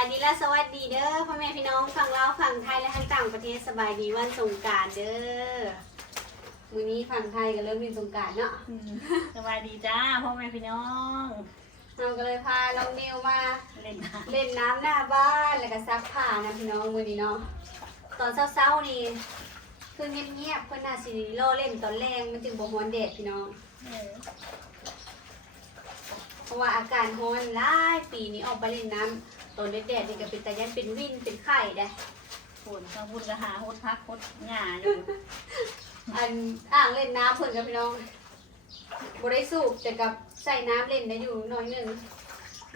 ายดีและสวัสดีเด้อพ่อแม่พี่น้องฝั่งลาวฝั่งไทยและทั้งต่างประเทศสบายดีวันสงกรานต์เด้อมื้อนี้ฝั่งไทยก็เริ่มเล่นสงกรานต์เนาะ สบายดีจ้าพ่อแม่พี่น้อง เราก็เลยพาน้องนิวมา เล่นน้ เล่นน้ำหน้าบ้านแล้วก็ซักผ้านะพี่น้องมื้อนี้เนาะตอนเช้าๆนี่คือเงียบๆเพิ่นน่าสิรอเล่นตอนแรงมันจึงบ่ร้อนแดดพี่น้อง เพราะว่าอากาศร้อนหลายปีนี้ออกไปเล่นน้ำตอนแดดๆนี่ก็เป็นตายันเป็นวินเป็นไข้ได้ ำฝนต้องพูดกระหาโคตรพักโคตรหง่าอยู่ อันอ่างเล่นน้ำเพิ่นกับพี่น้องบ่ได้สูบแต่กับใส่น้ำเล่นได้อยู่หน่อยหนึง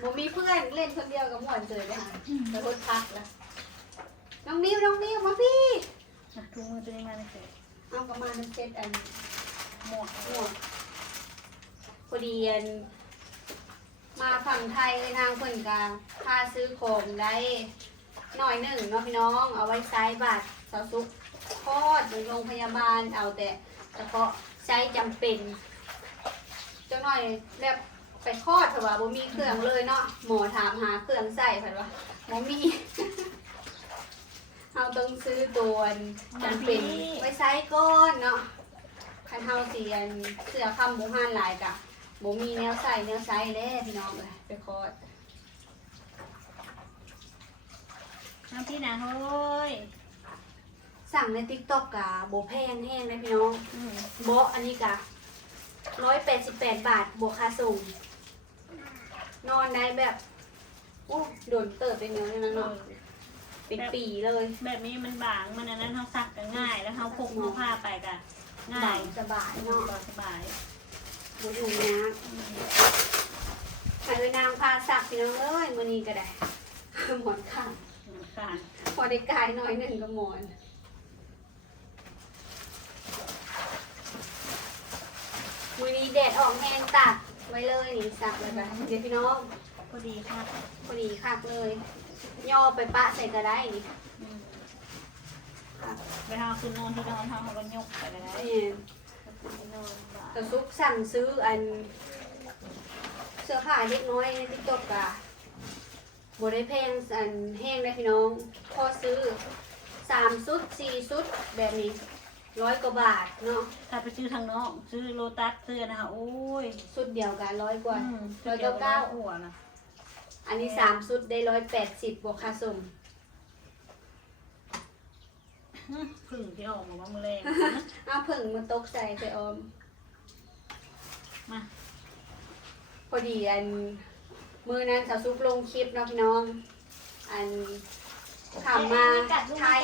บ่มีเพื่อนเล่นคนเดียวกับม่วนเจอเลยค่ะไปรถพักละน้องนิวมาพี่ ทุกมือตัวนี้มาเลยเสร็จ เอาประมาณนั้นเซ็ตอัน หมวก ม่วนพอดีอันมาฝั่งไทยเลยทางเพิ่นก็พาซื้อของได้หน่อยหนึงเนาะพี่น้องเอาไว้ใช้บาทเสาสุกคลอดโรงพยาบาลเอาแต่เฉพาะใช้จำเป็นจังหน่อยแบบไปคลอดเถอะว่าบ่มีเครื่องเลยเนาะหมอถามหาเครื่องใส่เพิ่นว่าบ่มี เราต้องซื้อตัวจำเป็นไว้ใช้ก่อนเนาะคันเฮาสิอันเสื้อคำบ่ฮานหลายกะบ่มีแนวใส่เด้พี่น้องเอ้ยไปคลอด น้ำพี่นะเฮ้ย สั่งใน TikTok กะบ่แพงแฮงเลยพี่น้องบ่อันนี้กะ188 บาทบวกค่าส่งนอนได้แบบโอ้โดนเติบไปเนื้อเลยนะเนาะเป็นปีเลย แบบนี้มันบางมันอันนั้นเขาซักกันง่ายแล้วเขาพกเขาผ้าไปกันง่าย สบายเนาะ สบาย บ่อยู่นะให้เลยนางพาสักพี่น้องเอ้ยมื้อนี้ก็ได้ หมอนข้าง ค่ะ พอได้กายหน่อยหนึงก็หมอนมื้อนี้แดดออกแห้งตัดไว้เลยนี่สักเลยค่ะเดี๋ยวพี่น้อง พอดีค่ะ พอดีคักเลย ย่อไปปะใส่ก็ได้นี่ค่ะ ไปทำคืนนอนที่นอนเขาก็ยกไปก็ได้ นี่ตะซุกสั่งซื้ออันเสื้อผ้าเล็กน้อยในติ๊กต็อกกะบ่ได้แพงอันแห้งได้พี่น้องพอซื้อ3ชุด4ชุดแบบนี้100 กว่าบาทเนาะ ถ้าไปซื้อทางนอกซื้อโลตัสซื้อนะคะโอ้ย ชุดเดียวกัน100 กว่า 199หัวนะ อันนี้3ชุดได้180บวกค่าส่ง พึ่งที่ออกมาว่ามือแรง เอาผึ่งมาตกใส่ไปออม มา พอดีอันมือนั้นสาวซุปลงคลิปเนาะพี่น้อง อันขำมาไทย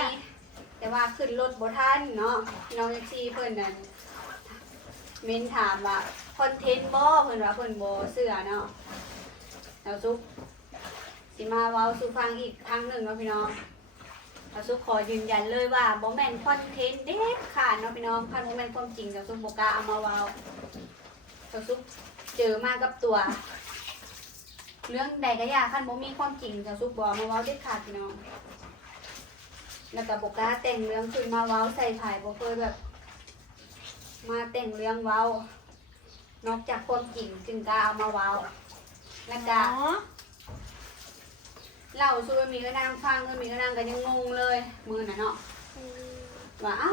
แต่ว่าขึ้นรถบ่ทันเนาะพี่น้องแท็กซี่เพิ่นนั่นเม้นถามว่าคอนเทนต์บ่เพิ่นว่าเพิ่นบ่เชื่อเนาะสาวซุปสิมาเว้าสู่ฟังอีกครั้งหนึ่งเนาะพี่น้องสาวซุปขอยืนยันเลยว่าบ่แม่นคอนเทนต์เด็ดขาดเนาะพี่น้องคันบ่แม่นความจริงสาวซุปบ่กล้าเอามาเว้าสาวซุปเจอมากับตัว เรื่องใดก็อยากคันบ่มีความจริงสาวซุปบ่เอามาเว้าเด็ดขาดพี่น้อง แล้วก็บอกล้าแต่งเรื่องขึ้นมาเว้าใส่ไผ่บ่เคยแบบ มาแต่งเรื่องเว้านอกจากความจริงจึงกล้าเอามาเว้าแล้วก็เล่าสู่มีก็นางฟังมีก็นางก็ยังงงเลยมือน่ะเนาะว่าเอ้า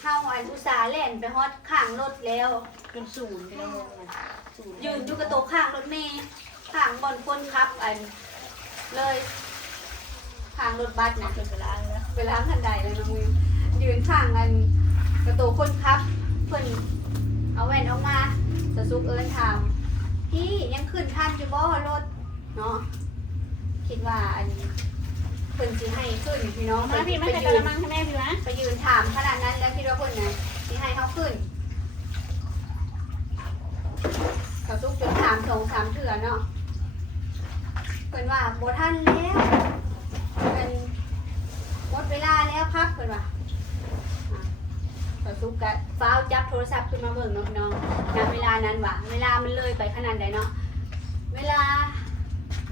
เฮาอันอุตส่าห์แล่นไปฮอดข้างรถแล้ว เป็นศูนย์ไปแล้วศูนย์ ยืนอยู่กระโตะข้างรถเมล์ข้างบ่อนคนขับอันเลยข้างรถบัสน่ะ เป็นเวลาแล้ว เวลาทันใดเลยน้องวิวยืนข้างกันกระโตคนครับเพิ่นเอาแว่นออกมาสะซุกเอิญถามพี่ยังขึ้นทันอยู่บ่รถเนาะคิดว่าอันเพิ่นสิให้ขึ้นพี่น้อง มาพี่มา ไป ใส่ก ยื ระ น มังให้แม่พี่วะ ไปยืนถามขนาดนั้นแล้วคิดว่าเพิ่นน่ะสิให้เขาขึ้นสะซุกจนถาม2-3 เทื่อเนาะเพิ่นว่าบ่ทันแล้วเป็น หมดเวลาแล้วครับเพื่อนว่าสุกกะฟ้าวจับโทรศัพท์ขึ้นมาเบิ่งเนาะพี่น้องณเวลานั้นว่ะเวลามันเลยไปขนาดใดเนาะเวลา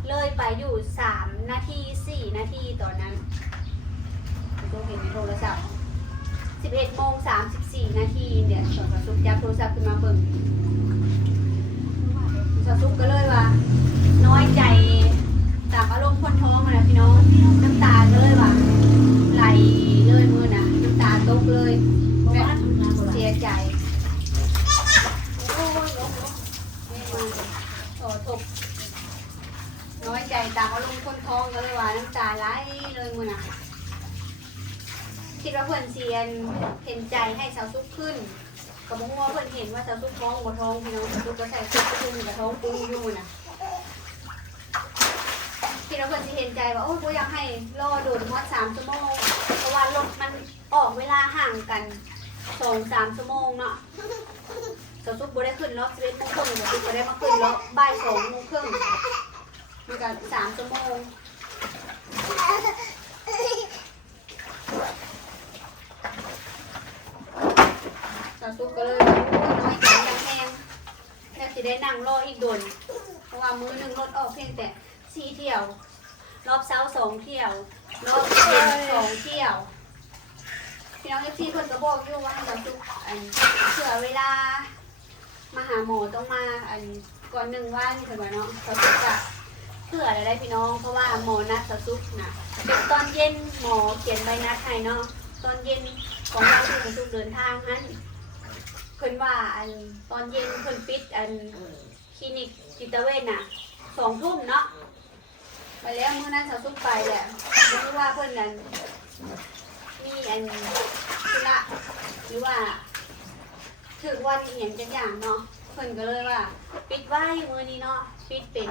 เลยไปอยู่3 นาที 4 นาทีตอนนั้นสุกเห็นในโทรศัพท์11:34 นาทีเนี่ยสุกจับโทรศัพท์ขึ้นมาเบิ่งสุกก็เลยว่าน้อยใจตามอารมณ์คนท้อง น้อยใจตามอารมณ์คนท้องก็เลยว่าน้ำตาไหลเลยมื้อน่ะคิดว่าเพิ่นเสียนเห็นใจให้สาวซุกขึ้นก็บ่ฮู้ว่าเพิ่นเห็นว่าสาวซุกท้องบ่ท้องพี่น้องสาวซุกก็ใส่ชุดคุมกับท้องปูอยู่น่ะคิดว่าเพิ่นสิเห็นใจว่าโอ้บ่อยากให้รอโดนฮอด3ชั่วโมงเพราะว่ารถมันออกเวลาห่างกัน2-3 ชั่วโมงเนาะสาวซุกบ่ได้ขึ้นรถ11:30สาวซุกก็ได้มาขึ้นรถบ่าย2:30มันก็3 ชั่วโมงสาวซุกก็เลยน้อยใจอย่างแรงแค่สิได้นั่งรออีกโดนเพราะว่ามื้อนึงรถออกเพียงแต่4 เที่ยวรอบเช้า2 เที่ยวรอบเย็น2 เที่ยวพี่น้องที่คนก็บอกอยู่ว่าให้สาวซุกเผื่อเวลามาหาหมอต้องมาก่อน1 วันเพิ่นว่าเนาะสาวซุกจะเผื่ออะไรได้พี่น้องเพราะว่าหมอนัดสาวซุกนะเป็นตอนเย็นหมอเขียนใบนัดให้เนาะตอนเย็นของเราที่สาวซุกเดินทางนั้นเพิ่นว่าตอนเย็นเพิ่นปิดคลินิกจิตเวชน่ะ2 ทุ่มเนาะไปแล้วมื้อนั้นสาวซุกไปแหละไม่รู้ว่าเพิ่นนั้นมีธุระหรือว่าถึงวันอีหยังจักอย่างเนาะเพิ่นก็เลยว่าปิดไว้มื้อนี้เนาะปิดเป็น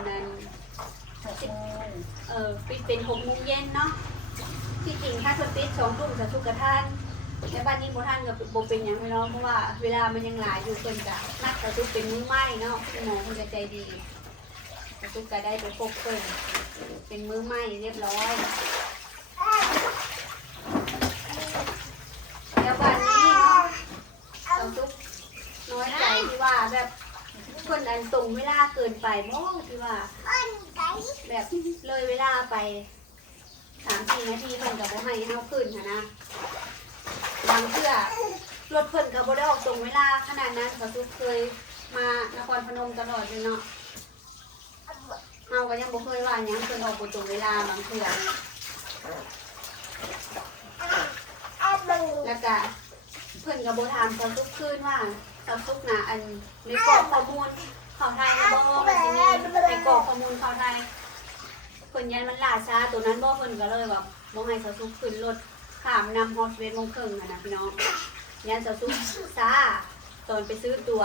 ปิดเป็น6 โมงเย็นเนาะที่จริงถ้าเพิ่นปิด2 ทุ่มสาวซุกกะทานแต่บ้านนี้บ่ทันก็บ่เป็นหยังพี่น้องเพราะว่าเวลามันยังหลายอยู่เพิ่นก็นัดสาวซุกเป็นมื้อใหม่เนาะหมอเพิ่นก็ใจดีสาวซุกก็ได้ไปพบเพิ่นเป็นมื้อใหม่เรียบร้อยแล้ววันนี้เนาะสาวซุกน้อยใจที่ว่าแบบเพิ่นตรงเวลาเกินไปบ่ที่ว่าแบบเลยเวลาไป 3-4 นาทีเพิ่นก็บ่ให้เฮาขึ้นหั้นนะบางเทื่อรถเพิ่นก็บ่ได้ออกตรงเวลาขนาดนั้นสาวซุกเคยมานครพนมตลอดอยู่เนาะเฮาก็ยังบ่เคยว่าหยังเพิ่นออกบ่ตรงเวลาบางเทื่อแล้วก็เพิ่นก็บ่ถามสาวซุกคืนว่าสาวซุกน่ะในกรอกข้อมูลเข้าไทยบ่มันสิมีในกรอกข้อมูลเข้าไทยเพิ่นยันมันล่าช้าตัวนั้นบ่เพิ่นก็เลยแบบบ่ให้สาวซุกขึ้นรถข้ามนำฮอด11:30นะพี่น้องยันสาวซุกช้าตอนไปซื้อตัว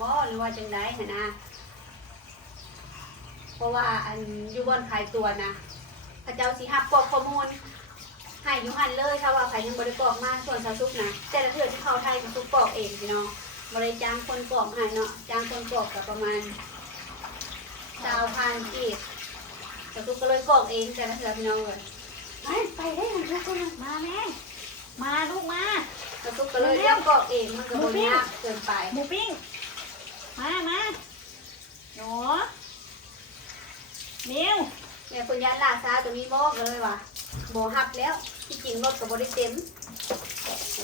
บ่หรือว่าจังได๋หั่นนะเพราะว่าอยู่บ่อนขายตัวนะพระเจ้าสิรับกรอกข้อมูลให้อยู่หันเลยถ้าว่าใครยังบ่ได้กรอกมาส่วนสาวซุกนะแต่ละเทื่อที่เข้าไทยสาวซุกกรอกเองพี่น้องบ่ได้จ้างคนกรอกให้เนาะจ้างคนกรอกก็ประมาณ20,000 กีบสาวซุกก็เลยกรอกเองแต่ละเทื่อพี่น้องเลยไปได้ทุกคนมาแม่มาลูกมาสาวซุกก็เลยเริ่มกรอกเองมันก็บ่ยากเกินไปหมูปิ้งมาหนูเร็วเนี่ยคุณยายลาซาตัวนี้บอกเลยว่าโบหับแล้วที่จริงรถกับโบได้เต็ม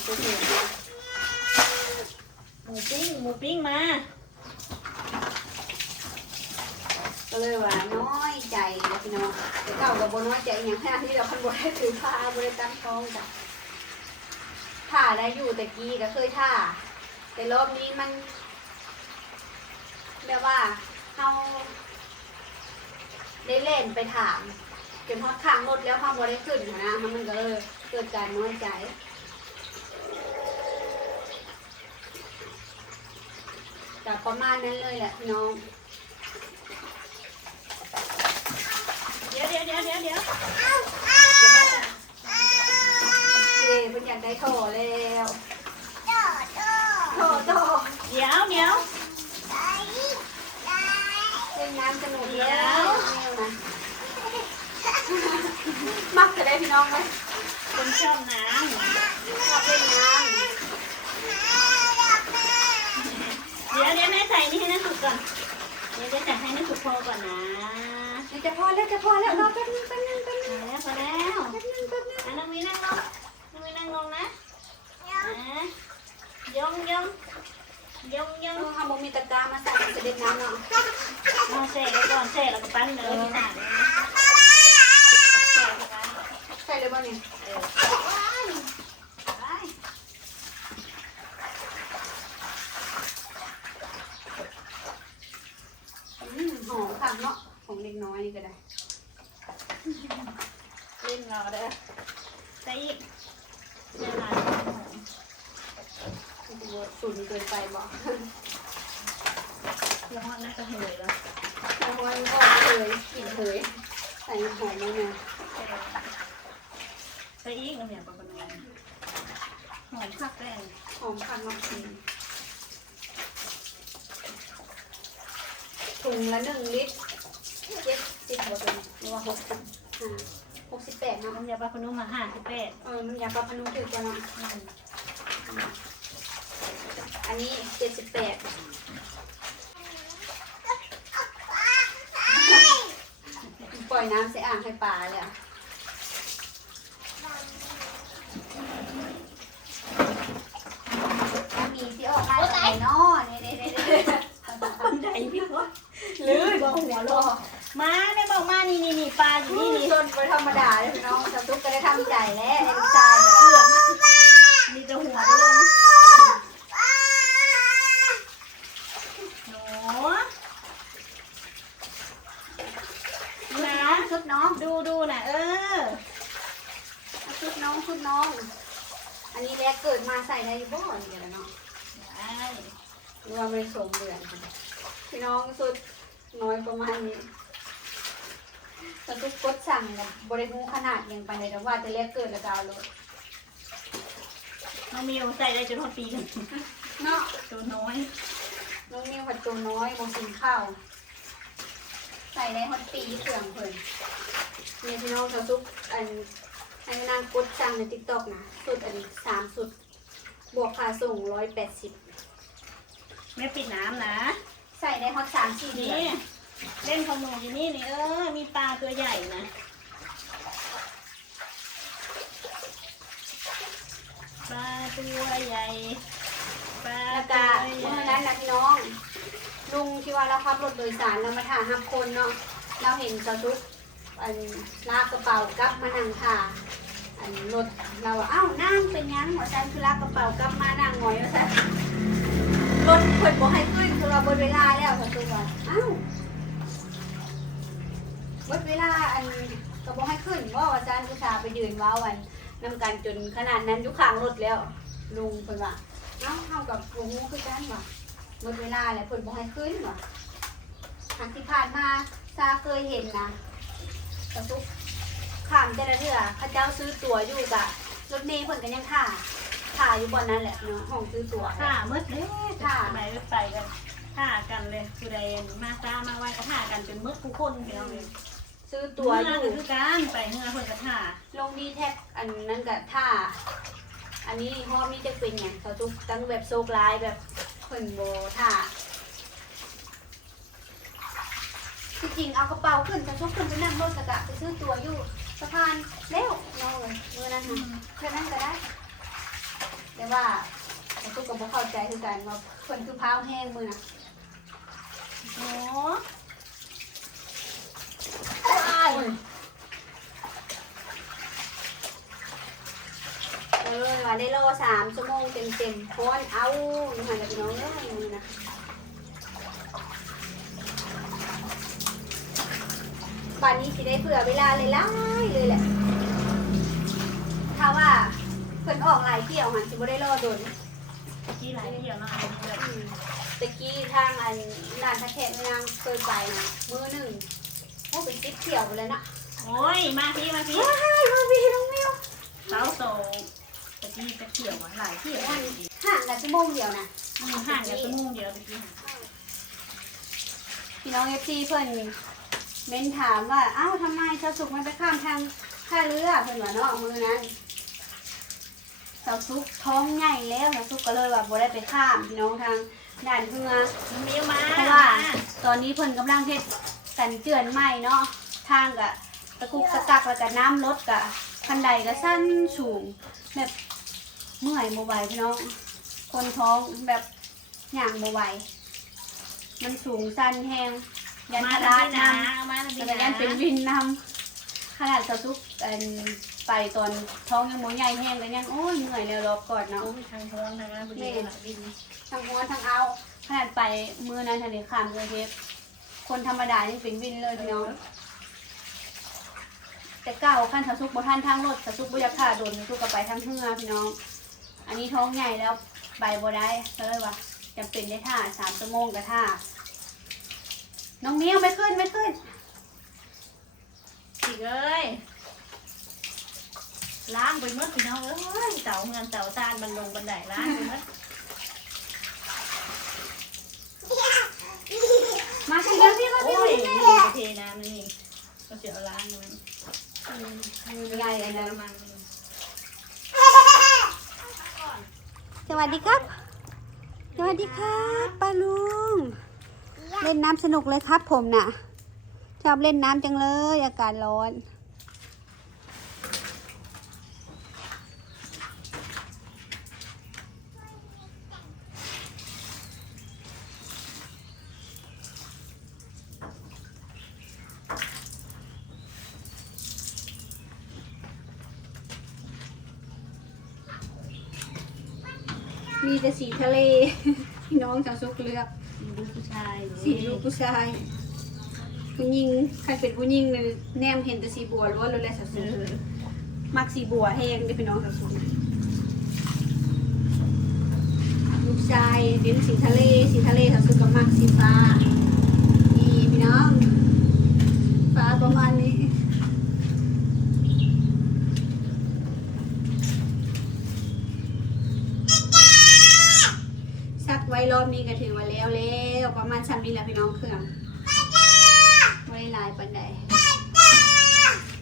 ตัวเสียหมูปิ้งมาก็เลยว่าน้อยใจแล้วพี่น้องแต่เก่ากับโบน้อยใจอย่างแค่ที่เราคันโบได้ถือผ้าโบได้ตั้งท้องจ้ะท่าได้อยู่แต่กี้ก็เคยท่าแต่รอบนี้มันแบบว่าเขาได้เล่นไปถามจนฮอดข้างรถแล้วเขาบ่ได้ขึ้นนะมันก็เลยเกิดการน้อยใจแต่ประมาณนั้นเลยแหละพี่น้องเดี๋ยวเดี๋ยวเพิ่นอยากได้โถแล้วโถเดี๋ยวเล่นน้ำสนุกแล้วนะมักจะได้พี่น้องไหมคนชอบน้ำชอบเล่นน้ำเดี๋ยวแม่ใส่นี่ให้น้ำสุกก่อนเดี๋ยวจะใส่ให้น้ำสุกพอก่อนนะจะพอแล้วรอแป๊บนึงพอแล้วน้องมีนั่งลงนะยงทำบุมีตะกร้ามาใส่จะเด็ดน้ำเนาะมาเสร็จแล้วก่อนเสร็จแล้วก็ปั้นเลยพี่หนาใส่เลยบ่เนี่ยหอมค่ะเนาะ ของเด็กน้อยนี่ก็ได้ เล่นเราเด้อใส่อีกเล่นลาย สูนเกินไปบอก แล้วมันน่าจะเหนื่อยแล้ว เพราะว่ามันออกเลยกลิ่นเคยใส่หอมแล้วเนี่ย ใส่อีกน้ำยาปลาปนหอมคักแป้ง หอมผัดมะขีถุงละ1 ลิตร70 บาทหรือว่า68เนาะ น้ำยาปลาปนมา58น้ำยาปลาพนุถือกว่าเนาะอันนี้78ปล่อยน้ำใส่อ่างให้ปลาเลยอ่ะมีที่ออกมาจากไหนเนาะนี่ใจพี่วะ ลื่นบอกหัวรอ มาได้บอกมานี่ปลาอยู่นี่ จนไปธรรมดาเลยพี่น้องสตุ๊กก็ได้ทำใจแล้วได้ใจแล้ว มีแต่หัวลงหนูนะ ชุดน้อง ดูนะชุดน้อง อันนี้แรกเกิดมาใส่ได้บ่อนเดียวแล้วเนาะ ได้ รวมเป็น2 เดือนพี่น้องสุดน้อยประมาณนี้สตุ๊กกดสั่งแบบบริหูขนาดยังไปเลยแต่ว่าจะแรกเกิดแล้วก็เอาเลย น้องมิวใส่ได้จนพอปีกัน เนาะ ตัวน้อย น้องนิวผัดตัวน้อยมองกินข้าวใส่ได้ฮอตปีเครื่องเพิ่นนี่พี่น้องสตุ๊กอันให้นางกดสั่งใน TikTok นะสุดอันนี้3 สุดบวกค่าส่ง180ไม่ปิดน้ำนะ ใส่ได้ฮอต3-4 เดื นี่ อน เล่นของหนูอยู่นี่มีปลาตัวใหญ่นะปลาตัวใหญ่ปลา แล้ว ตั ก็ วให เมื่ ญ่ อนั้นนะพี่น้องลุงที่ว่าเราขับรถโดยสารเรามาถ่าห้าคนเนาะเราเห็นสตุ๊กอันลากกระเป๋ากลับมานั่งถ่าอันรถเราว่าอ้าวนั่งเป็นยังหัวใจคือลากกระเป๋ากลับมานั่งหงอยแล้วซะรถเพิ่นบอกให้ขึ้นคือเราบนเวลาแล้วสตุ๊กว่าอ้าวหมดเวลาอันก็บอกให้ขึ้นว่าอาจารย์กุชาไปยืนว้าวันนำกันจนขนาดนั้นอยู่ข้างรถแล้วลุงเพิ่นว่าเอ้าเท่ากับวงงูคือกันว่ะหมดเวลาแล้วเพิ่นบอกให้ขึ้นว่ะทางที่ผ่านมาซาเคยเห็นนะสตุ๊กข้ามแต่ละเทื่อเข้าเจ้าซื้อตั๋วอยู่กะรถเมล์เพิ่นก็ยังถ่าอยู่บนนั้นแหละเนาะห้องซื้อตั๋ว ท่ามืดเลยท่าไหนไปกันท่ากันเลยคือใดมาตามาไว้ก็ท่ากันเป็นมืดทุกคนเดียวเลย ซื้อตั๋วอยู่ คือการไปเมื่อคนก็ท่า ลงดีแท็กอันนั้นก็ท่าอันนี้ห้อมีจะเป็นไงสตุ๊กตั้งแบบโซกลายแบบเพิ่นโบท่าที่จริงเอากระเป๋าขึ้นแต่ชุกขึ้นไปนั่งรถกะไปซื้อตั๋วอยู่สะพานแล้วน้องเลยเมื่อนั้นนะแค่นั้นก็ได้แต่ว่าแต่ตุ๊กก็บ่เข้าใจคือกันว่าเพิ่นคือพร้าวแห้งมือน่ะ โอ้ ว่าได้รอ3 ชั่วโมงเต็มๆพ้อนเอาอยู่หันกับพี่น้องเลยมือนะบ้านนี้สิได้เผื่อเวลาเลยเลยแหละถ้าว่าเพิ่นออกหลายเที่ยวหันสิบ่ได้รอโดน ที่ไหนเที่ยวเนาะอันนี้แบบ ตะกี้ทางอันด่านตะแคงนางเคยไปนะมือหนึ่งโอ้เป็นจิ๊บเที่ยวไปเลยนะ โอ้ยมาพี่ มาพี่น้องมิว เสาโตตะกี้จะเที่ยวหลายเที่ยว ห่างกันชั่วโมงเดียวนะ ห่างกันชั่วโมงเดียวตะกี้ พี่น้องFCเพิ่นเม้นถามว่าอ้าวทำไมชาวสุกมันไปข้ามทางท่าเรือเพิ่นว่าเนาะมือนั้นชาวสุกท้องใหญ่แล้วชาวสุกก็เลยว่าบ่ได้ไปข้ามพี่น้องทางด่านเรือ มีมา เพราะว่าตอนนี้เพิ่นกำลังเฮ็ดกันเจือนใหม่เนาะทางกะตะกุกตะกักแล้วก็น้ำลดกะคันใดก็สั้นสูงแบบเมื่อยบ่ไหวพี่น้องคนท้องแบบย่างบ่ไหวมันสูงสั้นแห้งยัน มา ท ลา ลาด นะ น้ำ มา แล้วก็ยันเป็นวินน้ำขนาดสะทุกไปตอนท้องยังบ่ใหญ่แห้งก็ยังโอ้ยเหนื่อยแล้วรอบก่อนเนาะ ทางท้องทางนั้นพอดีบิน ทั้งหัวทั้งเอาขนาดไปมือนั้นทะเลข้ามเลยเทป คนธรรมดายังเป็นวินเลยพี่น้องแต่เก่าขั้นสะซุกบ่ทันทางรถสะซุกบ่อยากฆ่าโดนสะซุกก็ไปทางเฮือพี่น้องอันนี้ท้องใหญ่แล้วไปบ่ได้ก็เลยว่าจำเป็นได้ท่า3 ชั่วโมงก็ท่าน้องมิ้วไม่ขึ้นสิเอ้ยล้างไปหมดพี่น้องเอ้ยเต่าเงินเต่าตาลมันลงบันไดล้างไปหมดมาสิเดี๋ยวพี่ก็ โอ้ พี่ ย ไม่ นี่ ได้ กระเทน้ำนี่ก็เสียล้างมัน ใหญ่อันนั้น มัน สวัสดีครับสวัสดีครับป้าลุงเล่นน้ำสนุกเลยครับผมน่ะชอบเล่นน้ำจังเลยอากาศร้อนมีแต่สีทะเล พี่น้องชาวซุกเลือก ดูผู้ชาย สีลูกผู้ชายผู้หญิงใครเป็นผู้หญิงเลยแนมเห็นแต่สีบัวล้วนเลยแหละชาวซุกมักสีบัวแห้งเด้อพี่น้องชาวซุกลูกชายเน้นสีทะเลชาวซุกก็มักสีฟ้านี่พี่น้องฟ้าประมาณนี้ซักไว้รอบนี้ก็ถือว่าแล้วประมาณ3 นี้แหละพี่น้องเครื่องไว้ลายปันใด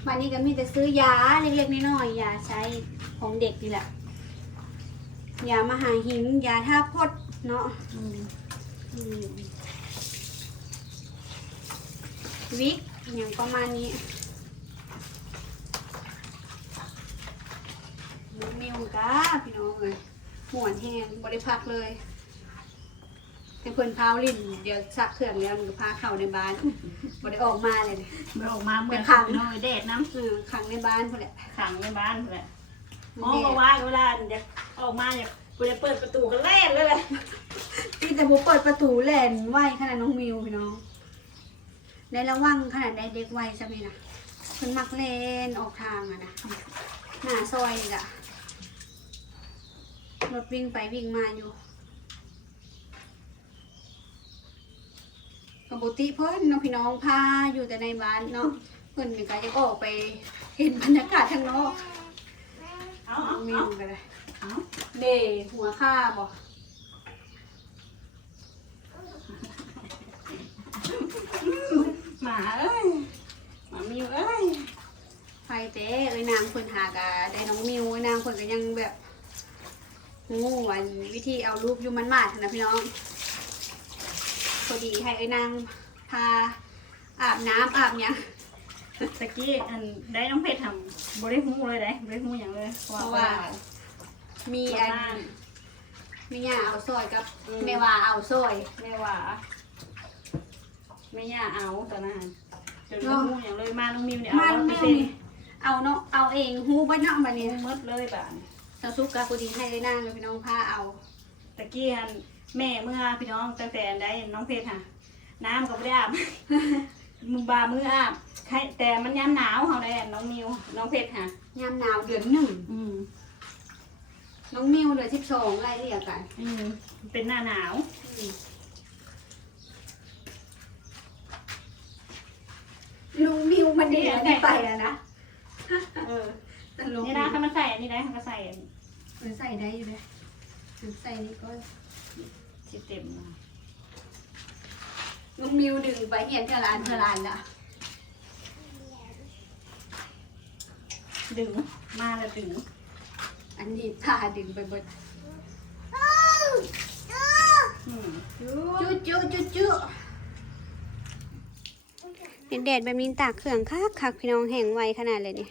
วันนี้ก็มีแต่ซื้อยาเล็กๆน้อยๆยาใช้ของเด็กนี่แหละยามาหาหินยาท่าพดเนาะวิกอย่างประมาณนี้มิวก้าพี่น้องเลยหวนแห้งบริพักเลยให้เพิ่นพาวลิ้นเดี๋ยวซักเครื่องแล้วมันก็พาเข้าในบ้านบ่ได้ออกมาเลยเนี่ย มันออกมาเหมือนน้อยเด็ดน้ำ ขังในบ้านพุ่นแหละ ขังในบ้านเลยมองมาว่าเวลาอยากออกมาอยากกูจะเปิดประตูก็แล่นเลยแหละ ที่แต่บ่เปิดประตูแล่นไหวขนาดน้องมิวพี่น้องในระวังขนาดเด็กไวซะนี่นะเพิ่นมักเล่นออกทางอะนะหน้าซอยนี่ล่ะรถวิ่งไปวิ่งมาอยู่กับบุติเพิ่นน้องพี่น้องพาอยู่แต่ในบ้านเนาะเพิ่นนี่ก็จะออกไปเห็นบรรยากาศข้างนอกน้องมิวกันเลยเด้หัวข้าบ่หมาเอ้ยหมามิวเอ้ย ไฟเต้เอ้ยนางเพิ่นหากะได้น้องมิวเอ้ยนางเพิ่นก็ยังแบบงูวันวิธีเอารูปอยู่มันมาดนะพี่น้องพอดีให้เอ้ยนางพาอาบน้ำอาบหยัง ตะกี้อันได้น้องเพชรทำบริหูเลยได้บริหูอย่างเลยว่า มีอันมีย่าเอาซอยกับแม่ว่าเอาซอย ไม่ว่าไม่ย่าเอาตอนนั้นจนบริหูอย่างเลยมาน้องมิวเนี่ย มา เอา แม่นี่เอาเนาะเอาเองฮู้บ่เนาะบัดนี้ มืดเลยบ้าน เจ้าซุกกะพอดีให้เอ้ยนางเลยพี่น้องพาเอา ตะกี้อันแม่เมื่อพี่น้องตั้งแต่ได้น้องเพชรค่ะน้ำก็ไม่ได้อาบ มือบามืออาบแต่มันย้ำหนาวเขาได้น้องมิวน้องเพชรค่ะ ยามหนาวเดือน1น้องมิวเดือน12ไล่เรียกกัน เป็นหน้าหนาว ลุงมิวมันเดียวไปแล้วนะตลก นี่นะถ้ามันใส่อันนี้ได้เขาก็ใส่ มันใส่ได้อยู่เลยใส่นี่ก็ สิเต็ม ลุงมิวดึงไปเห็นเท่าร้านละ ดึงมาแล้วดึง อันนี้พาดึงไปเบิดจุแดดแบบนี้ตากเครื่องคักพี่น้องแห้งไวขนาดเลยเนี่ย